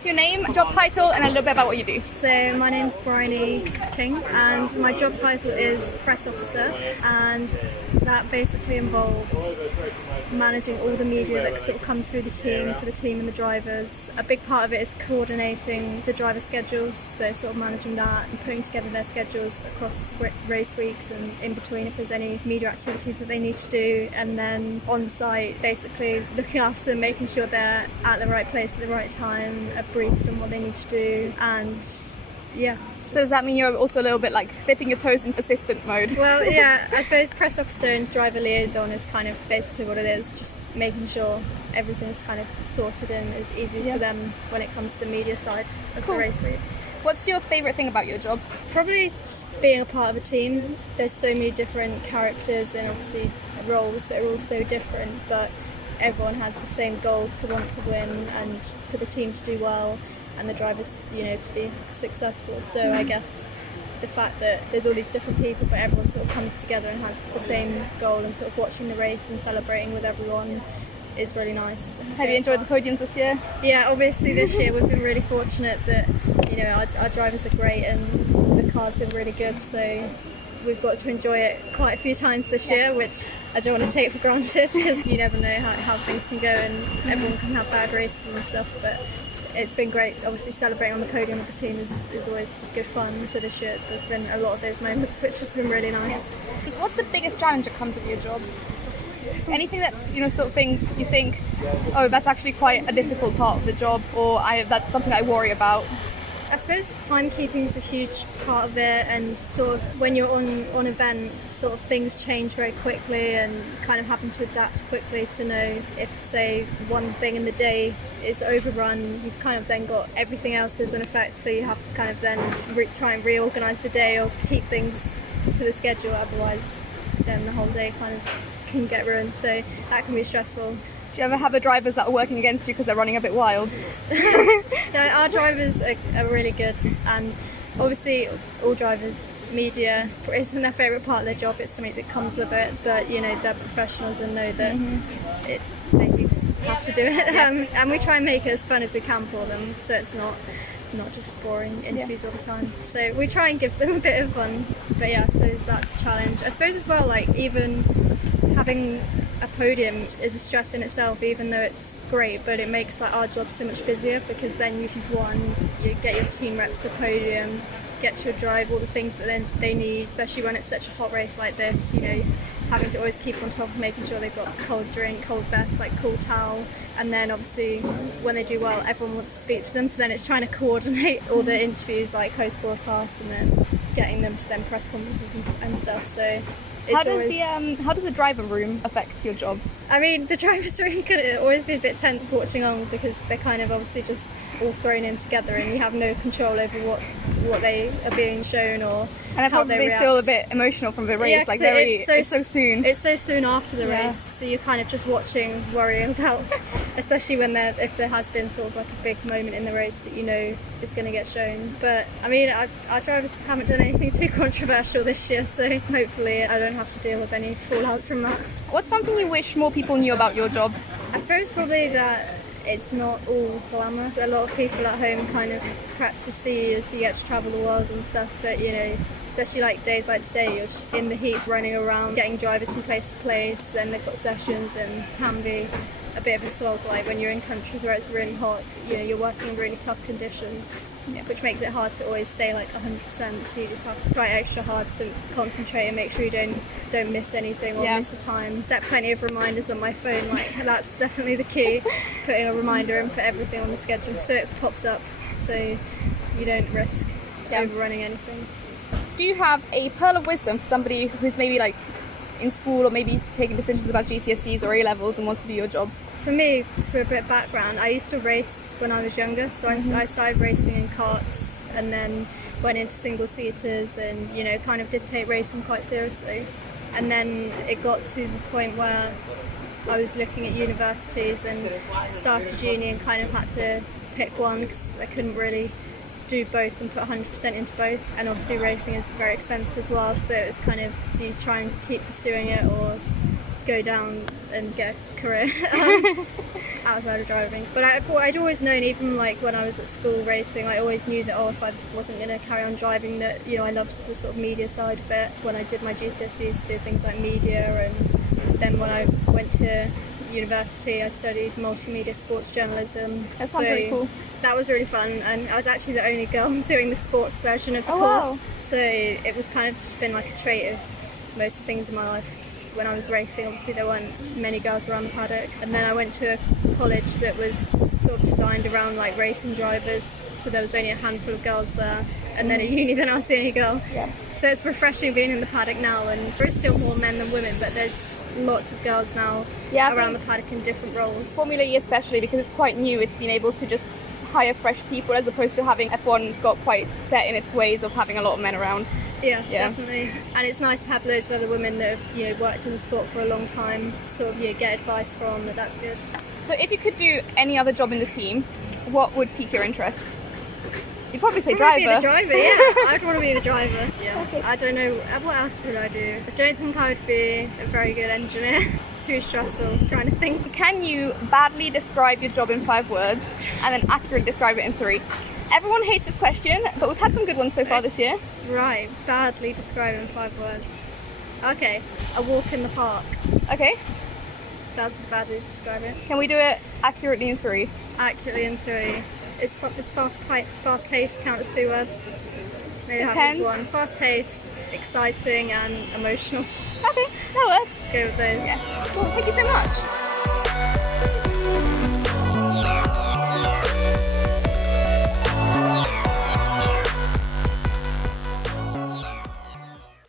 us your name, job title, and a little bit about what you do. So my name's Bryony King, and my job title is press officer, and that basically involves managing all the media that sort of comes through the team, for the team and the drivers. A big part of it is coordinating the driver schedules, so sort of managing that and putting together their schedules across race weeks and in between if there's any media activities that they need to do, and then on site basically looking after them, making sure they're at the right place at the right time, briefed on what they need to do, and yeah. So does that mean you're also a little bit like dipping your toes into assistant mode? Well, yeah, I suppose press officer and driver liaison is kind of basically what it is, just making sure everything's kind of sorted and is easy for them when it comes to the media side of the race week. What's your favourite thing about your job? Probably just being a part of a team. There's so many different characters and obviously roles that are all so different, but everyone has the same goal to want to win and for the team to do well and the drivers, to be successful. So I guess the fact that there's all these different people but everyone sort of comes together and has the same goal, and sort of watching the race and celebrating with everyone is really nice. Have you enjoyed the podiums this year? Yeah, obviously this year we've been really fortunate that our drivers are great and the car's been really good, so we've got to enjoy it quite a few times this year, which I don't want to take for granted because you never know how things can go and everyone can have bad races and stuff, but it's been great. Obviously celebrating on the podium with the team is always good fun. So this year there's been a lot of those moments which has been really nice. What's the biggest challenge that comes with your job? Anything that sort of things you think, oh, that's actually quite a difficult part of the job, or that's something I worry about? I suppose timekeeping is a huge part of it, and sort of when you're on event, sort of things change very quickly and kind of having to adapt quickly to know if, say, one thing in the day is overrun, you've kind of then got everything else there's an effect, so you have to kind of then try and reorganise the day or keep things to the schedule, otherwise then the whole day kind of can get ruined, so that can be stressful. Do you ever have the drivers that are working against you because they're running a bit wild? No, our drivers are really good, and obviously all drivers, media isn't their favourite part of their job, it's something that comes with it, but they're professionals and know that they do have to do it, and we try and make it as fun as we can for them, so it's not just scoring interviews all the time. So we try and give them a bit of fun, but yeah, I suppose that's a challenge. I suppose as well, like even having a podium is a stress in itself, even though it's great, but it makes our job so much busier, because then if you've won, you get your team reps to the podium, get to drive all the things that they need, especially when it's such a hot race like this, having to always keep on top of making sure they've got cold drink, cold vest, like cool towel, and then obviously when they do well everyone wants to speak to them, so then it's trying to coordinate all the interviews like post broadcast and then getting them to them press conferences and stuff, so how does the driver room affect your job? I mean, the driver's room can always be a bit tense watching on, because they're kind of obviously just all thrown in together and you have no control over what they are being shown or and how they react. Still a bit emotional from the race, yeah, like it's so soon. It's so soon after the race, so you're kind of just watching, worrying about, especially if there has been sort of like a big moment in the race that is going to get shown. But I mean, our drivers haven't done anything too controversial this year, so hopefully I don't have to deal with any fallouts from that. What's something you wish more people knew about your job? I suppose probably that it's not all glamour. A lot of people at home kind of perhaps just see you as you get to travel the world and stuff, but especially like days like today, you're just in the heat running around getting drivers from place to place, then they've got sessions and can be a bit of a slog, like when you're in countries where it's really hot, you're working in really tough conditions, which makes it hard to always stay like 100%, so you just have to try extra hard to concentrate and make sure you don't miss anything or miss a time. Set plenty of reminders on my phone, like that's definitely the key, putting a reminder in for everything on the schedule so it pops up, so you don't risk overrunning anything. Do you have a pearl of wisdom for somebody who's maybe like in school or maybe taking decisions about GCSEs or A-levels and wants to do your job? For me, for a bit of background, I used to race when I was younger, so I started racing in karts and then went into single-seaters and, kind of did take racing quite seriously. And then it got to the point where I was looking at universities and started uni and kind of had to pick one because I couldn't really do both and put 100% into both, and obviously racing is very expensive as well, so it's kind of, do you try and keep pursuing it or go down and get a career outside of driving. But I'd always known, even like when I was at school racing, I always knew that if I wasn't going to carry on driving, that I loved the sort of media side of it. When I did my GCSEs, did things like media, and then when I went to university, I studied multimedia sports journalism. That sounds really cool. That was really fun, and I was actually the only girl doing the sports version of the course. Wow. So it was kind of just been like a trait of most things in my life. When I was racing, obviously there weren't many girls around the paddock, and then I went to a college that was sort of designed around like racing drivers, so there was only a handful of girls there, and then at uni then I was the only girl. Yeah. So it's refreshing being in the paddock now, and there's still more men than women, but there's lots of girls now around the paddock in different roles. Formula E especially, because it's quite new, it's been able to just hire fresh people as opposed to having F1's got quite set in its ways of having a lot of men around. Yeah, definitely. And it's nice to have loads of other women that have worked in the sport for a long time, sort of get advice from. That's good. So if you could do any other job in the team, what would pique your interest? You'd probably say driver. Be the driver, yeah. I'd want to be the driver. Yeah. Okay. I don't know, what else would I do? I don't think I would be a very good engineer. It's too stressful trying to think. Can you badly describe your job in 5 words and then accurately describe it in 3? Everyone hates this question, but we've had some good ones so far this year. Right, badly describe in 5 words. Okay, a walk in the park. Okay. That's badly describe it. Can we do it accurately in 3? Accurately in 3. Does fast-paced count as 2 words? Maybe have Depends. as 1. Fast-paced, exciting and emotional. Okay, that works. Go with those. Yeah. Well, thank you so much.